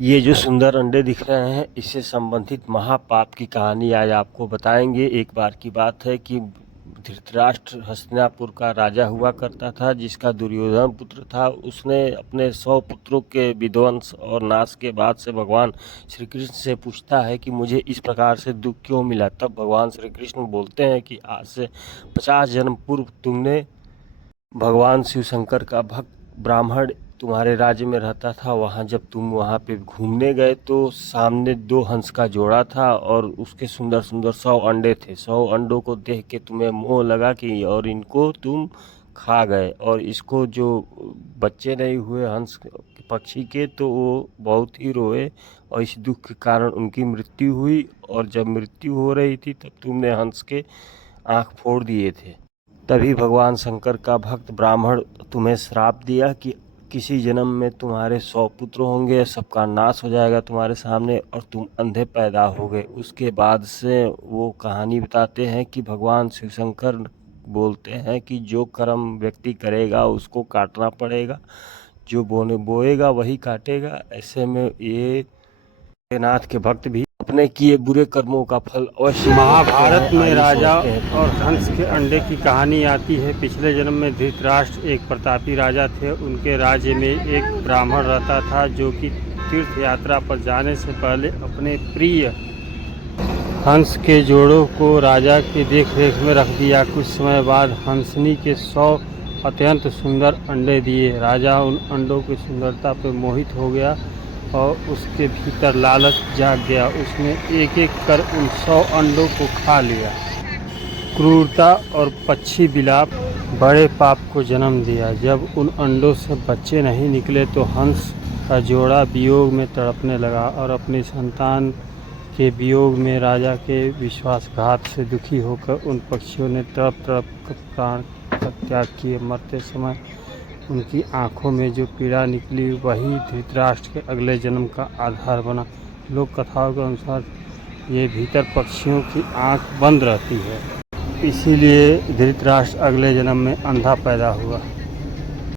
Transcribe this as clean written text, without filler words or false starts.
ये जो सुंदर अंडे दिख रहे हैं, इससे संबंधित महापाप की कहानी आज आपको बताएंगे। एक बार की बात है कि धृतराष्ट्र हस्तिनापुर का राजा हुआ करता था, जिसका दुर्योधन पुत्र था। उसने अपने 100 पुत्रों के विध्वंस और नाश के बाद से भगवान श्री कृष्ण से पूछता है कि मुझे इस प्रकार से दुख क्यों मिला। तब भगवान श्री कृष्ण बोलते हैं कि आज से 50 जन्म पूर्व तुमने भगवान शिव शंकर का भक्त ब्राह्मण तुम्हारे राज्य में रहता था। वहाँ जब तुम वहाँ पे घूमने गए तो सामने 2 हंस का जोड़ा था और उसके सुंदर सुंदर 100 अंडे थे। 100 अंडों को देख के तुम्हें मोह लगा कि और इनको तुम खा गए, और इसको जो बच्चे नहीं हुए हंस पक्षी के, तो वो बहुत ही रोए और इस दुख के कारण उनकी मृत्यु हुई। और जब मृत्यु हो रही थी तब तुमने हंस के आँख फोड़ दिए थे। तभी भगवान शंकर का भक्त ब्राह्मण तुम्हें श्राप दिया कि किसी जन्म में तुम्हारे 100 पुत्र होंगे, सबका नाश हो जाएगा तुम्हारे सामने और तुम अंधे पैदा होगे। उसके बाद से वो कहानी बताते हैं कि भगवान शिव शंकर बोलते हैं कि जो कर्म व्यक्ति करेगा उसको काटना पड़ेगा, जो बोएगा वही काटेगा। ऐसे में ये नाथ के भक्त भी अपने किए बुरे कर्मों का फल अवश्य। महाभारत में राजा और हंस के अंडे की कहानी आती है। पिछले जन्म में धृतराष्ट्र एक प्रतापी राजा थे। उनके राज्य में एक ब्राह्मण रहता था जो कि तीर्थ यात्रा पर जाने से पहले अपने प्रिय हंस के जोड़ों को राजा के देख रेख में रख दिया। कुछ समय बाद हंसनी के 100 अत्यंत सुंदर अंडे दिए। राजा उन अंडों की सुंदरता पर मोहित हो गया और उसके भीतर लालच जाग गया। उसने एक एक कर उन 100 अंडों को खा लिया। क्रूरता और पक्षी विलाप बड़े पाप को जन्म दिया। जब उन अंडों से बच्चे नहीं निकले तो हंस का जोड़ा वियोग में तड़पने लगा और अपनी संतान के वियोग में राजा के विश्वासघात से दुखी होकर उन पक्षियों ने तड़प तड़प कर प्राण का त्याग किए। मरते समय उनकी आँखों में जो पीड़ा निकली वही धृतराष्ट्र के अगले जन्म का आधार बना। लोक कथाओं के अनुसार ये भीतर पक्षियों की आँख बंद रहती है, इसीलिए धृतराष्ट्र अगले जन्म में अंधा पैदा हुआ।